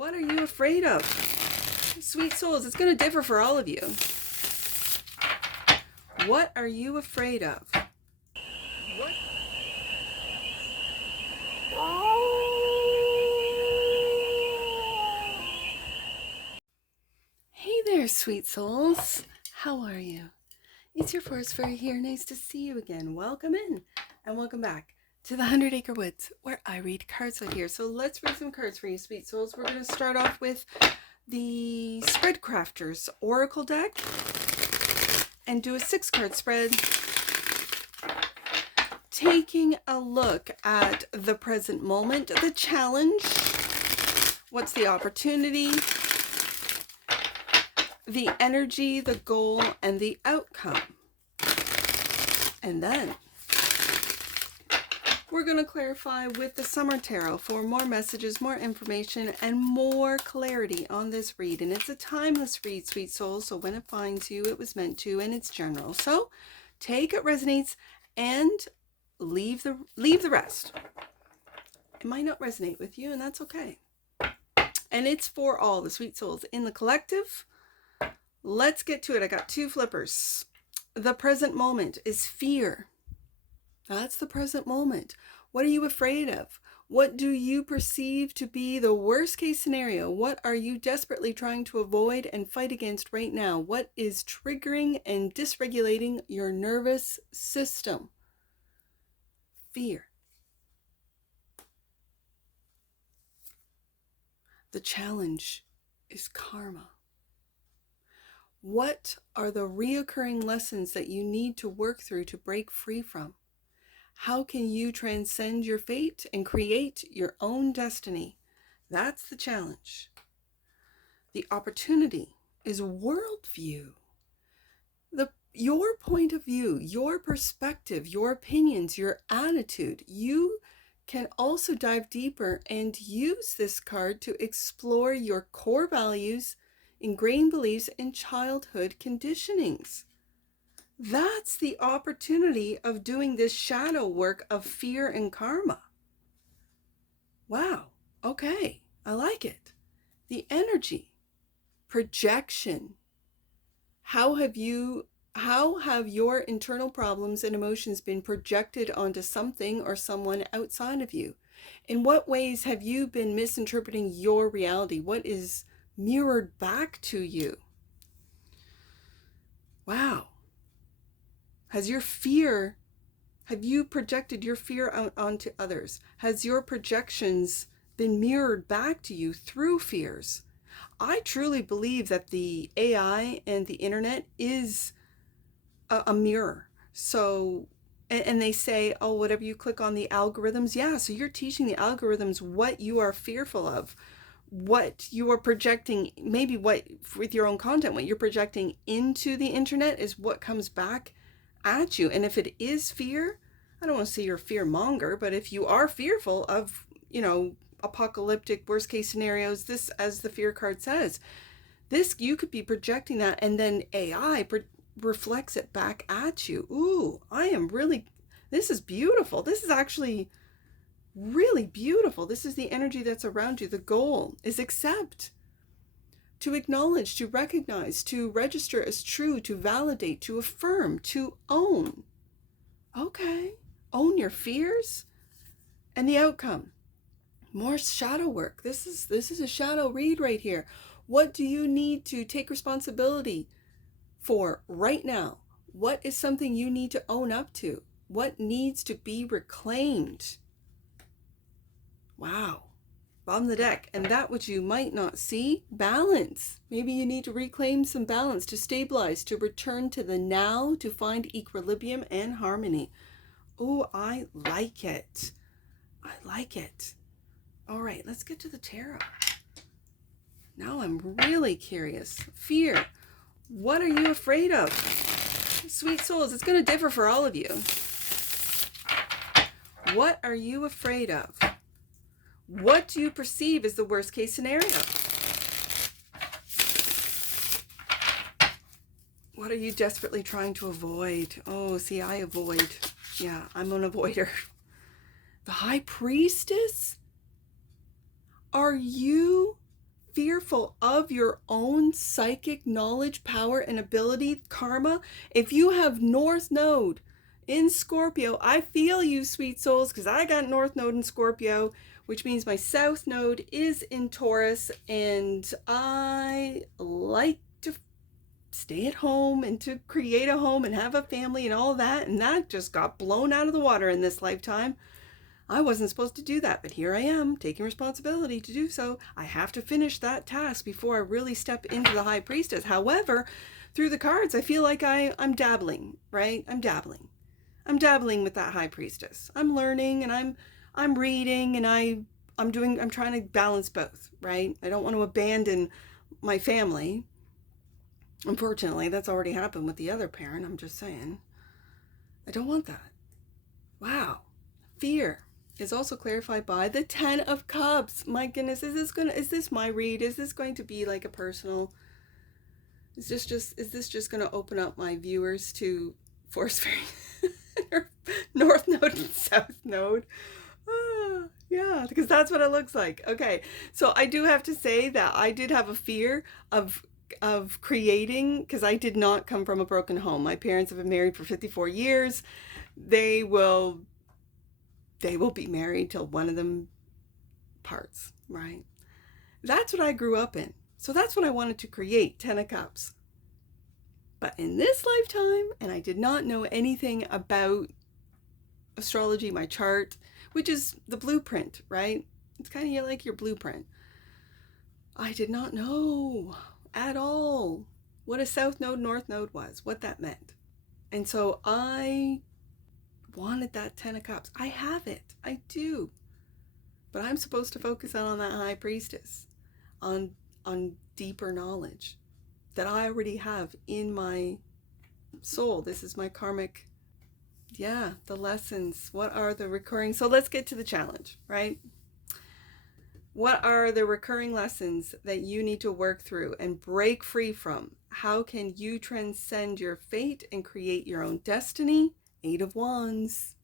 What are you afraid of? Sweet souls, it's going to differ for all of you. What are you afraid of? What? Hey there, sweet souls. How are you? It's your forest fairy here. Nice to see you again. Welcome in and welcome back to the 100 Acre Woods, where I read cards out here. So let's read some cards for you, sweet souls. We're going to start off with the Spread Crafters Oracle deck and do a 6-card spread, taking a look at the present moment, the challenge, what's the opportunity, the energy, the goal, and the outcome. And then we're going to clarify with the Summer Tarot for more messages, more information, and more clarity on this read. And it's a timeless read, sweet souls, so when it finds you, it was meant to, and it's general. So take it resonates and leave the rest. It might not resonate with you, and that's okay. And it's for all the sweet souls in the collective. Let's get to it. I got 2 flippers. The present moment is fear. That's the present moment. What are you afraid of? What do you perceive to be the worst case scenario? What are you desperately trying to avoid and fight against right now? What is triggering and dysregulating your nervous system? Fear. The challenge is karma. What are the reoccurring lessons that you need to work through to break free from? How can you transcend your fate and create your own destiny? That's the challenge. The opportunity is worldview. Your point of view, your perspective, your opinions, your attitude. You can also dive deeper and use this card to explore your core values, ingrained beliefs, and childhood conditionings. That's the opportunity of doing this shadow work of fear and karma. Wow. Okay. I like it. The energy, projection. How have your internal problems and emotions been projected onto something or someone outside of you? In what ways have you been misinterpreting your reality? What is mirrored back to you? Wow. Have you projected your fear out onto others? Has your projections been mirrored back to you through fears? I truly believe that the AI and the internet is a mirror. So, and they say, oh, whatever you click on the algorithms. Yeah, so you're teaching the algorithms what you are fearful of, what you are projecting, maybe what with your own content, what you're projecting into the internet is what comes back at you. And if it is fear, I don't want to say you're a fear monger, but if you are fearful of, apocalyptic worst case scenarios, this, as the fear card says, this, you could be projecting that, and then AI reflects it back at you. Ooh, this is beautiful. This is actually really beautiful. This is the energy that's around you. The goal is accept, to acknowledge, to recognize, to register as true, to validate, to affirm, to own. Okay, own your fears and the outcome. More shadow work. This is a shadow read right here. What do you need to take responsibility for right now? What is something you need to own up to? What needs to be reclaimed? Wow. Bottom of the deck. And that which you might not see, balance. Maybe you need to reclaim some balance, to stabilize, to return to the now, to find equilibrium and harmony. Oh, I like it. I like it. All right, let's get to the tarot. Now I'm really curious. Fear. What are you afraid of? Sweet souls, it's going to differ for all of you. What are you afraid of? What do you perceive as the worst case scenario? What are you desperately trying to avoid? Oh, see, I avoid. Yeah, I'm an avoider. The High Priestess? Are you mindful of your own psychic knowledge, power, and ability, karma. If you have North Node in Scorpio, I feel you, sweet souls, because I got North Node in Scorpio, which means my South Node is in Taurus, and I like to stay at home and to create a home and have a family and all that, and that just got blown out of the water in this lifetime. I wasn't supposed to do that, but here I am taking responsibility to do so. I have to finish that task before I really step into the High Priestess. However, through the cards, I feel like I'm dabbling, right? I'm dabbling with that High Priestess. I'm learning and I'm reading and I'm trying to balance both, right? I don't want to abandon my family. Unfortunately, that's already happened with the other parent. I'm just saying. I don't want that. Wow. Fear is also clarified by the 10 of Cups. My goodness, is this my read? Is this going to be like a personal, is this just going to open up my viewers to force fairy North Node and South Node? Yeah, because that's what it looks like. Okay, so I do have to say that I did have a fear of creating, because I did not come from a broken home. My parents have been married for 54 years. They will be married till one of them parts, right? That's what I grew up in. So that's what I wanted to create, 10 of Cups. But in this lifetime, and I did not know anything about astrology, my chart, which is the blueprint, right? It's kind of like your blueprint. I did not know at all what a South Node, North Node was, what that meant. And so I wanted that 10 of Cups. I have it. I do. But I'm supposed to focus on that High Priestess, on deeper knowledge that I already have in my soul. This is my karmic, the lessons. What are the recurring? So let's get to the challenge, right? What are the recurring lessons that you need to work through and break free from? How can you transcend your fate and create your own destiny? 8 of Wands.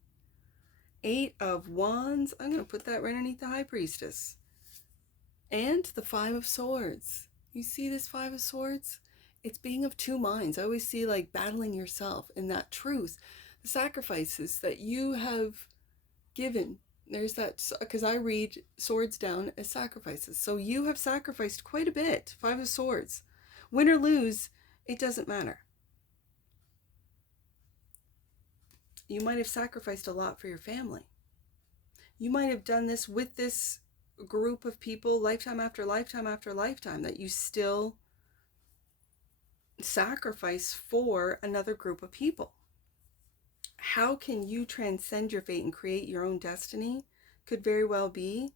8 of Wands. I'm going to put that right underneath the High Priestess. And the 5 of Swords. You see this 5 of Swords? It's being of two minds. I always see like battling yourself in that truth. The sacrifices that you have given. There's that, because I read swords down as sacrifices. So you have sacrificed quite a bit. 5 of Swords. Win or lose, it doesn't matter. You might have sacrificed a lot for your family. You might have done this with this group of people lifetime after lifetime after lifetime, that you still sacrifice for another group of people. How can you transcend your fate and create your own destiny? Could very well be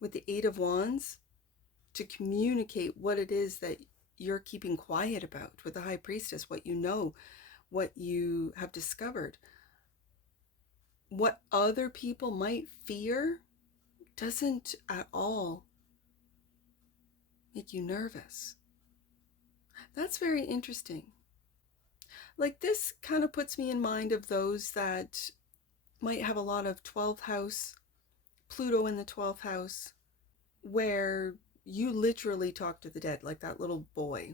with the 8 of Wands, to communicate what it is that you're keeping quiet about with the High Priestess, what you know, what you have discovered. What other people might fear doesn't at all make you nervous. That's very interesting. Like, this kind of puts me in mind of those that might have a lot of 12th house, Pluto in the 12th house, where you literally talk to the dead, like that little boy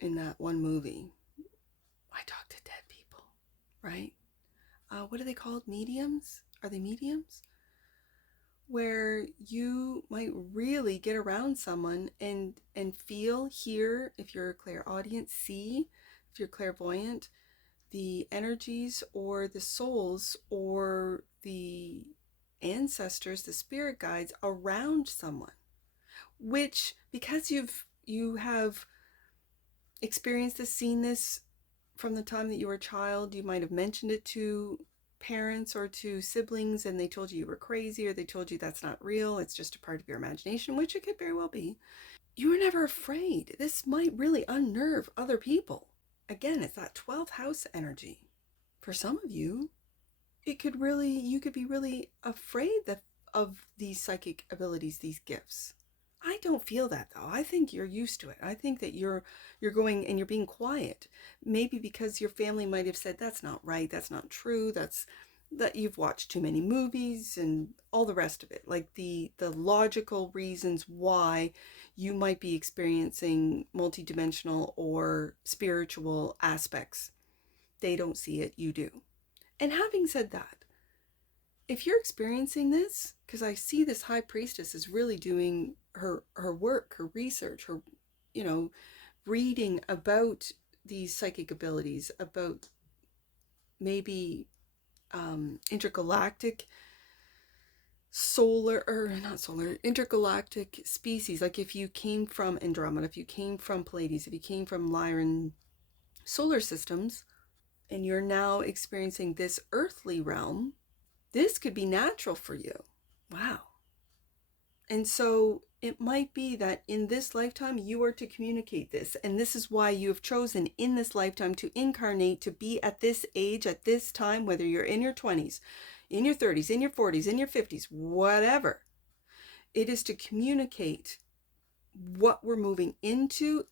in that one movie. I talk to dead people, right? What are they called? Mediums? Are they mediums? Where you might really get around someone and feel, hear, if you're a clairaudient, see, if you're clairvoyant, the energies or the souls or the ancestors, the spirit guides around someone, which, because you have experienced this, seen this from the time that you were a child, you might have mentioned it to parents or to siblings, and they told you were crazy, or they told you that's not real, it's just a part of your imagination, which it could very well be. You were never afraid. This might really unnerve other people. Again, it's that 12th house energy. For some of you, you could be really afraid of these psychic abilities, these gifts. I don't feel that, though. I think you're used to it. I think that you're going and you're being quiet. Maybe because your family might have said, that's not right, that's not true, that you've watched too many movies and all the rest of it. Like the logical reasons why you might be experiencing multidimensional or spiritual aspects. They don't see it, you do. And having said that, if you're experiencing this, because I see this high priestess is really doing her work, her research, her, reading about these psychic abilities, about maybe intergalactic intergalactic species. Like if you came from Andromeda, if you came from Pleiades, if you came from Lyran solar systems, and you're now experiencing this earthly realm, this could be natural for you. Wow. And so it might be that in this lifetime you are to communicate this. And this is why you have chosen in this lifetime to incarnate, to be at this age, at this time, whether you're in your 20s, in your 30s, in your 40s, in your 50s, whatever. It is to communicate what we're moving into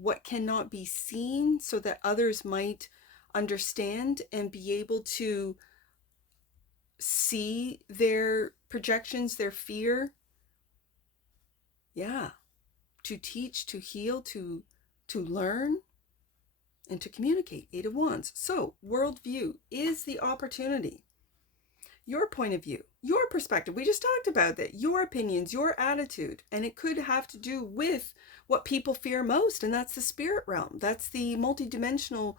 what cannot be seen, so that others might understand and be able to see their projections, their fear. Yeah. To teach, to heal, to learn, and to communicate. 8 of Wands. So, worldview is the opportunity. Your point of view, your perspective. We just talked about that. Your opinions, your attitude. And it could have to do with what people fear most, and that's the spirit realm. That's the multidimensional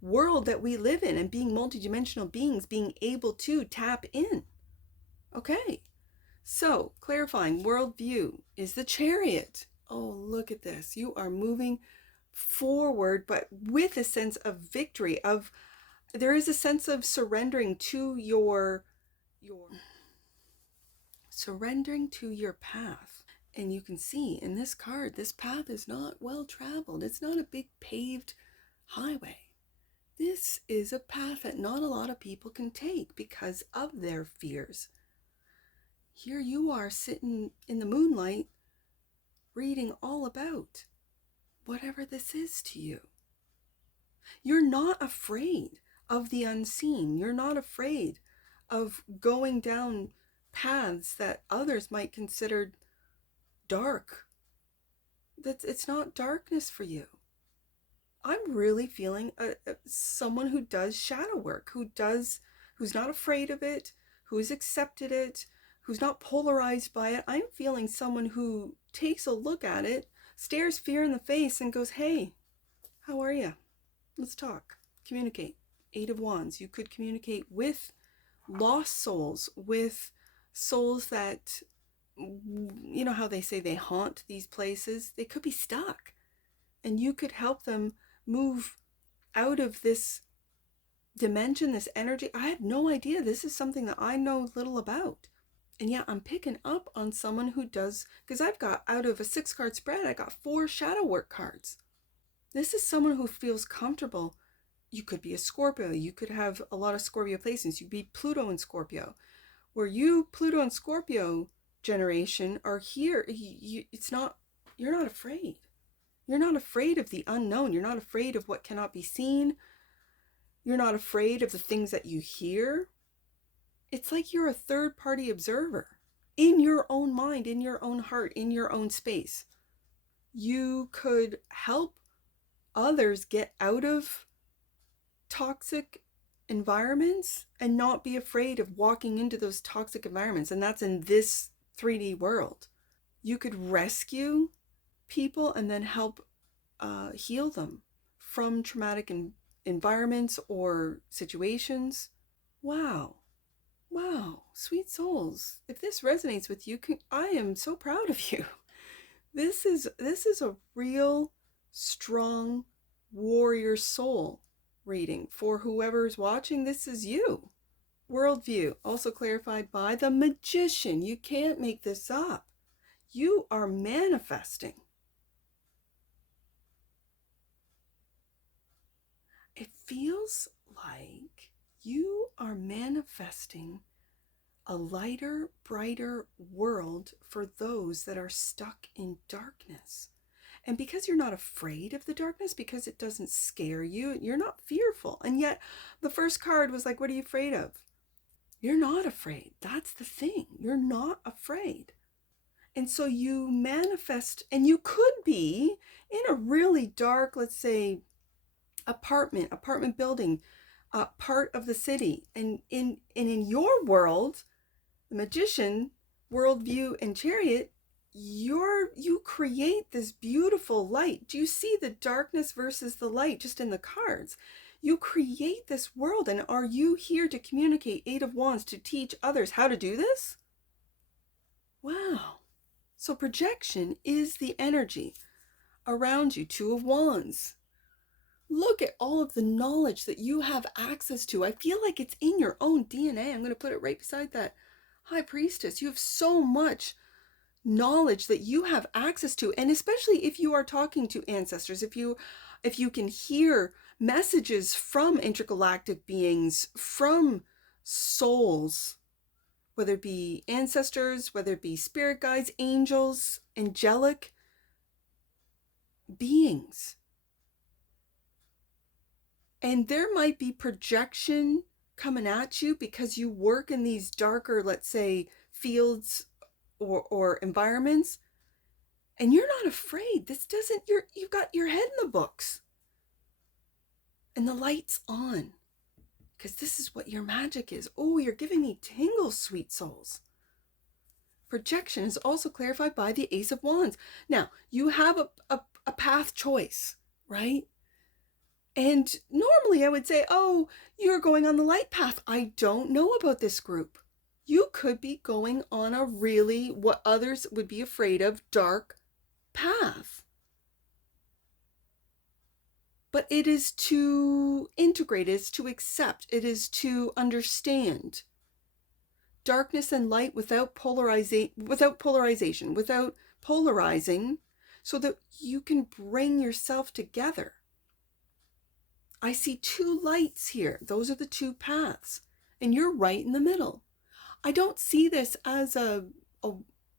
world that we live in, and being multidimensional beings, being able to tap in. Okay. So, clarifying, worldview is the Chariot. Oh, look at this. You are moving forward, but with a sense of victory, there is a sense of surrendering to your surrendering to your path. And you can see in this card, this path is not well traveled. It's not a big paved highway. This is a path that not a lot of people can take because of their fears. Here you are sitting in the moonlight, reading all about whatever this is to you. You're not afraid of the unseen. You're not afraid of going down paths that others might consider dark. It's not darkness for you. I'm really feeling someone who does shadow work, who's not afraid of it, who's accepted it, who's not polarized by it. I'm feeling someone who takes a look at it, stares fear in the face, and goes, hey, how are you? Let's talk. Communicate. 8 of Wands. You could communicate with lost souls, with souls that, you know how they say they haunt these places? They could be stuck. And you could help them move out of this dimension, this energy. I have no idea. This is something that I know little about. And yeah, I'm picking up on someone who does, because I've got, out of a 6-card spread, I got 4 shadow work cards. This is someone who feels comfortable. You could be a Scorpio. You could have a lot of Scorpio placements. You'd be Pluto and Scorpio. Where you, Pluto and Scorpio generation, are here. You're not afraid. You're not afraid of the unknown. You're not afraid of what cannot be seen. You're not afraid of the things that you hear. It's like you're a third-party observer in your own mind, in your own heart, in your own space. You could help others get out of toxic environments and not be afraid of walking into those toxic environments. And that's in this 3D world. You could rescue people and then help heal them from traumatic environments or situations. Wow. Wow, sweet souls. If this resonates with you, I am so proud of you. This is a real strong warrior soul reading. For whoever's watching, this is you. Worldview, also clarified by the Magician. You can't make this up. You are manifesting. It feels like you are manifesting a lighter, brighter world for those that are stuck in darkness. And because you're not afraid of the darkness, because it doesn't scare you, you're not fearful. And yet the first card was like, what are you afraid of? You're not afraid. That's the thing. You're not afraid. And so you manifest, and you could be in a really dark, let's say, apartment building, part of the city. And in your world, the magician, worldview, and chariot, you create this beautiful light. Do you see the darkness versus the light just in the cards? You create this world, and are you here to communicate, Eight of Wands, to teach others how to do this? Wow. So projection is the energy around you. Two of Wands. Look at all of the knowledge that you have access to. I feel like it's in your own DNA. I'm going to put it right beside that High Priestess. You have so much knowledge that you have access to, and especially if you are talking to ancestors, if you can hear messages from intergalactic beings, from souls, whether it be ancestors, whether it be spirit guides, angels, angelic beings. And there might be projection coming at you because you work in these darker, let's say, fields or environments, and you're not afraid. You've got your head in the books. And the light's on. Because this is what your magic is. Oh, you're giving me tingles, sweet souls. Projection is also clarified by the Ace of Wands. Now, you have a path choice, right? And normally I would say, oh, you're going on the light path. I don't know about this group. You could be going on a really, what others would be afraid of, dark path. But it is to integrate, it is to accept, it is to understand. Darkness and light without polarization, without polarizing, so that you can bring yourself together. I see two lights here. Those are the two paths. And you're right in the middle. I don't see this as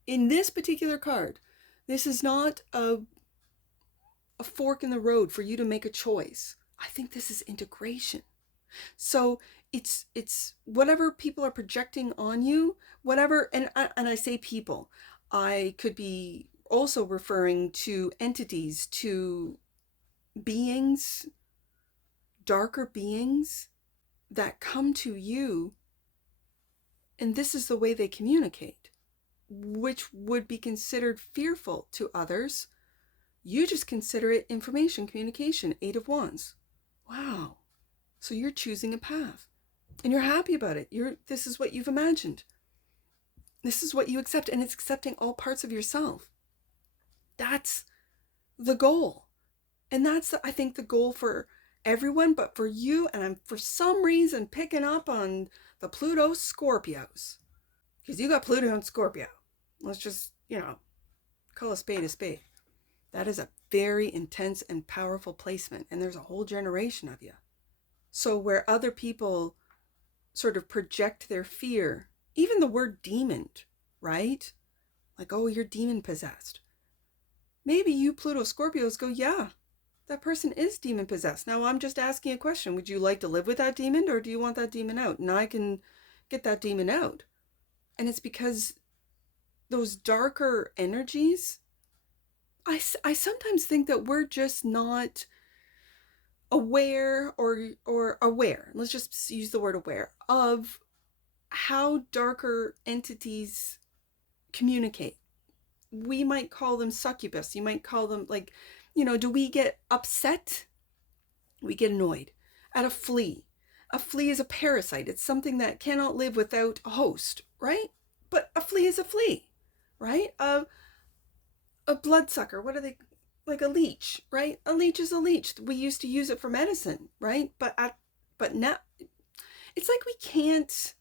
in this particular card, this is not a fork in the road for you to make a choice. I think this is integration. So it's whatever people are projecting on you, whatever, and I say people, I could be also referring to entities, to beings, darker beings that come to you, and this is the way they communicate, which would be considered fearful to others. You just consider it information, communication, Eight of Wands. Wow. So you're choosing a path and you're happy about it. This is what you've imagined. This is what you accept, and it's accepting all parts of yourself. That's the goal. And that's, I think, the goal for everyone, but for you, and I'm for some reason picking up on the Pluto Scorpios. Because you got Pluto and Scorpio. Let's just, call a spade a spade. That is a very intense and powerful placement, and there's a whole generation of you. So where other people sort of project their fear, even the word demon, right? Like, oh, you're demon possessed. Maybe you Pluto Scorpios go, yeah, that person is demon possessed. Now I'm just asking a question. Would you like to live with that demon, or do you want that demon out? And I can get that demon out. And it's because those darker energies, I sometimes think that we're just not aware or aware, let's just use the word aware, of how darker entities communicate. We might call them succubus. You might call them, like, do we get upset? We get annoyed at a flea. A flea is a parasite. It's something that cannot live without a host, right? But a flea is a flea, right? A bloodsucker, what are they? Like a leech, right? A leech is a leech. We used to use it for medicine, right? But now it's like we can't.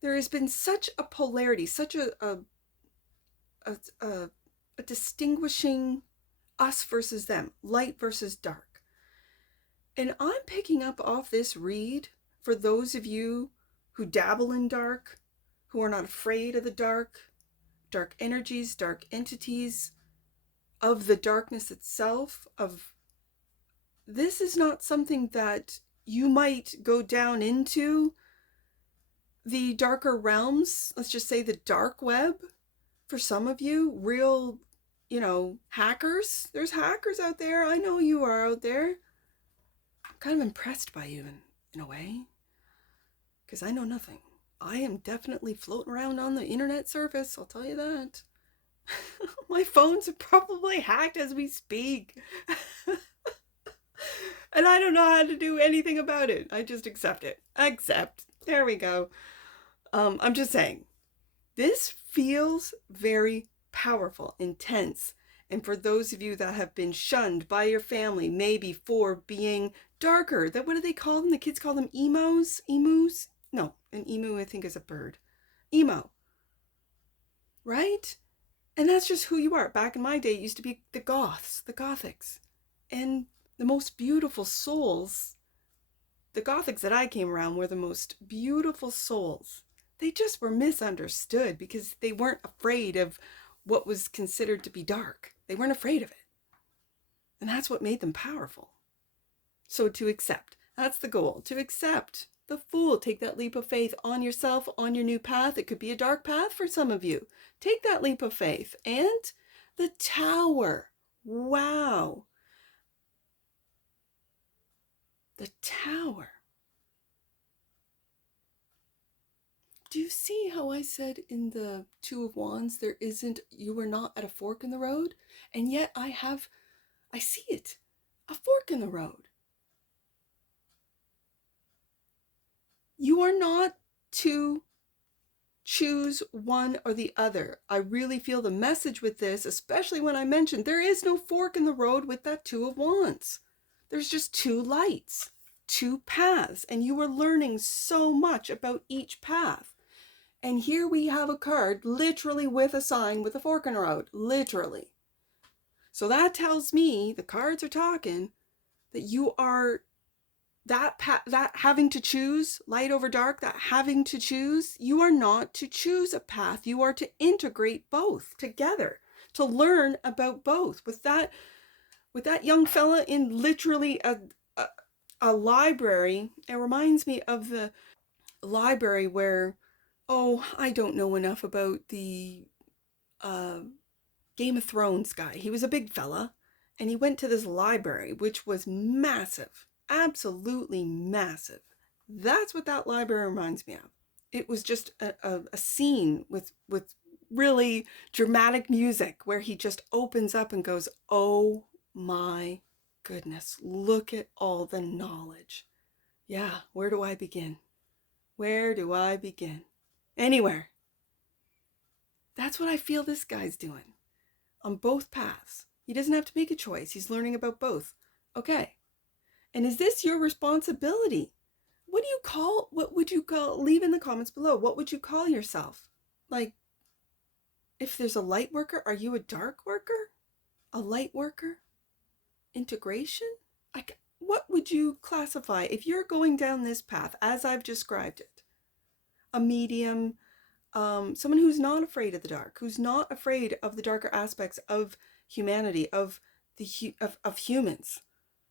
There has been such a polarity, such a distinguishing us versus them, light versus dark. And I'm picking up off this read for those of you who dabble in dark, who are not afraid of the dark energies, dark entities, of the darkness itself. Of this is not something that you might go down into the darker realms, let's just say the dark web, For some of you, real, hackers, there's hackers out there. I know you are out there. I'm kind of impressed by you in a way, because I know nothing. I am definitely floating around on the internet surface, I'll tell you that. My phones are probably hacked as we speak. And I don't know how to do anything about it. I just accept it. Accept. There we go. I'm just saying, this feels very powerful, intense. And for those of you that have been shunned by your family, maybe for being darker, what do they call them? The kids call them emos? Emus? No, an emu I think is a bird. Emo. Right? And that's just who you are. Back in my day, it used to be the goths, the gothics. And the most beautiful souls, the gothics that I came around were the most beautiful souls. They just were misunderstood because they weren't afraid of what was considered to be dark. They weren't afraid of it. And that's what made them powerful. So to accept, that's the goal, to accept the Fool. Take that leap of faith on yourself, on your new path. It could be a dark path for some of you. Take that leap of faith. And the Tower. Wow. The Tower. Do you see how I said in the Two of Wands, you are not at a fork in the road? And yet I see it, a fork in the road. You are not to choose one or the other. I really feel the message with this, especially when I mentioned there is no fork in the road with that Two of Wands. There's just two lights, two paths, and you are learning so much about each path. And here we have a card literally with a sign with a fork in the road, literally. So that tells me, the cards are talking, that you are that having to choose light over dark, that having to choose, you are not to choose a path. You are to integrate both together, to learn about both. With that young fella in literally a library, it reminds me of the library where, I don't know enough about the Game of Thrones guy. He was a big fella, and he went to this library, which was massive, absolutely massive. That's what that library reminds me of. It was just a scene with really dramatic music where he just opens up and goes, oh my goodness, look at all the knowledge. Yeah, where do I begin? Where do I begin? Anywhere. That's what I feel this guy's doing on both paths. He doesn't have to make a choice. He's learning about both. Okay. And is this your responsibility? What would you call, leave in the comments below, what would you call yourself? Like, if there's a light worker, are you a dark worker? A light worker? Integration? What would you classify if you're going down this path as I've described it? A medium, someone who's not afraid of the dark, who's not afraid of the darker aspects of humanity, of humans,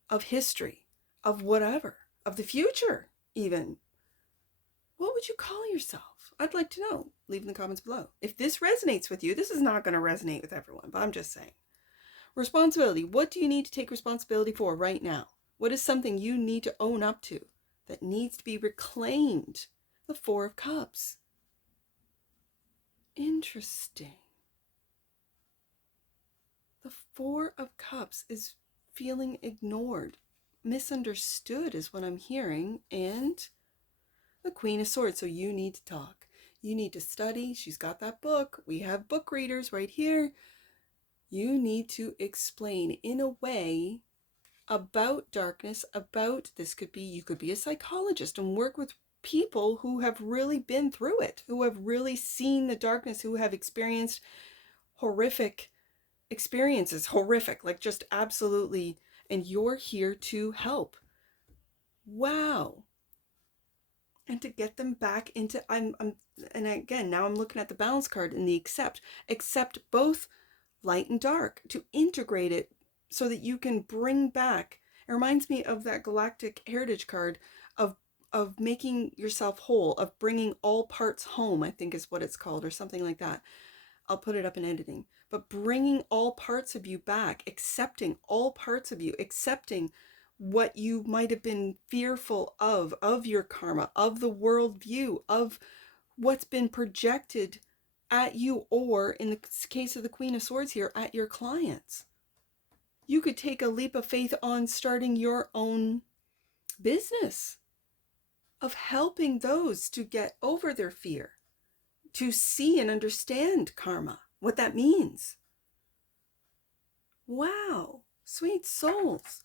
of history, of whatever, of the future even. What would you call yourself? I'd like to know. Leave in the comments below. If this resonates with you, this is not going to resonate with everyone, but I'm just saying. Responsibility. What do you need to take responsibility for right now? What is something you need to own up to that needs to be reclaimed? The Four of Cups. Interesting. The Four of Cups is feeling ignored. Misunderstood is what I'm hearing. And the Queen of Swords. So you need to talk. You need to study. She's got that book. We have book readers right here. You need to explain in a way about darkness, about this. You could be a psychologist and work with people who have really been through it, who have really seen the darkness, who have experienced horrific experiences, like just absolutely, and you're here to help. Wow. And to get them back into, and again, now I'm looking at the balance card in the accept both light and dark, to integrate it so that you can bring back. It reminds me of that galactic heritage card of making yourself whole, of bringing all parts home, I think is what it's called, or something like that. I'll put it up in editing. But bringing all parts of you back, accepting all parts of you, accepting what you might have been fearful of your karma, of the worldview, of what's been projected at you, or in the case of the Queen of Swords here, at your clients. You could take a leap of faith on starting your own business of helping those to get over their fear, to see and understand karma, what that means. Wow, sweet souls.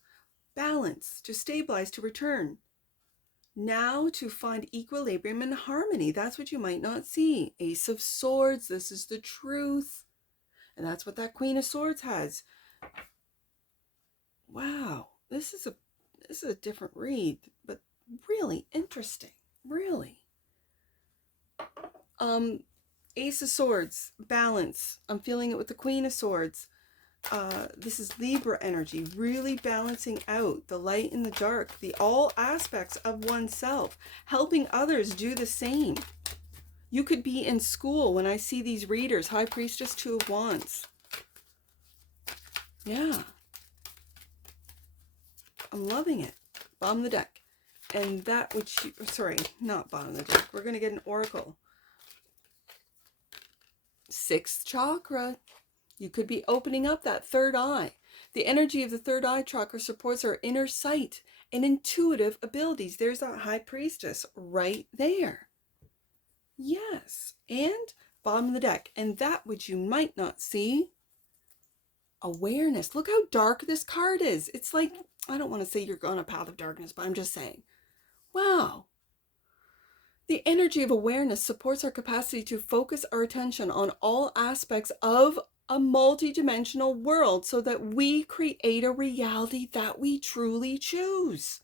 Balance, to stabilize, to return. Now to find equilibrium and harmony. That's what you might not see. Ace of Swords, this is the truth. And that's what that Queen of Swords has. Wow, this is a different read, but really interesting. Really. Ace of Swords, balance. I'm feeling it with the Queen of Swords. This is Libra energy, really balancing out the light and the dark, all aspects of oneself, helping others do the same. You could be in school when I see these readers. High Priestess, Two of Wands. Yeah. I'm loving it. Bottom of the deck. And that which, sorry, not bottom of the deck. We're going to get an oracle. Sixth chakra. You could be opening up that third eye. The energy of the third eye chakra supports our inner sight and intuitive abilities. There's that High Priestess right there. Yes. And bottom of the deck. And that which you might not see, awareness. Look how dark this card is. It's like, I don't want to say you're on a path of darkness, but I'm just saying, wow. The energy of awareness supports our capacity to focus our attention on all aspects of a multi-dimensional world so that we create a reality that we truly choose.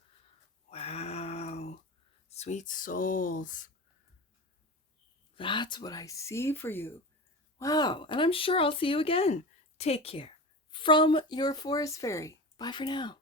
Wow. Sweet souls. That's what I see for you. Wow. And I'm sure I'll see you again. Take care. From your Forest Fairy. Bye for now.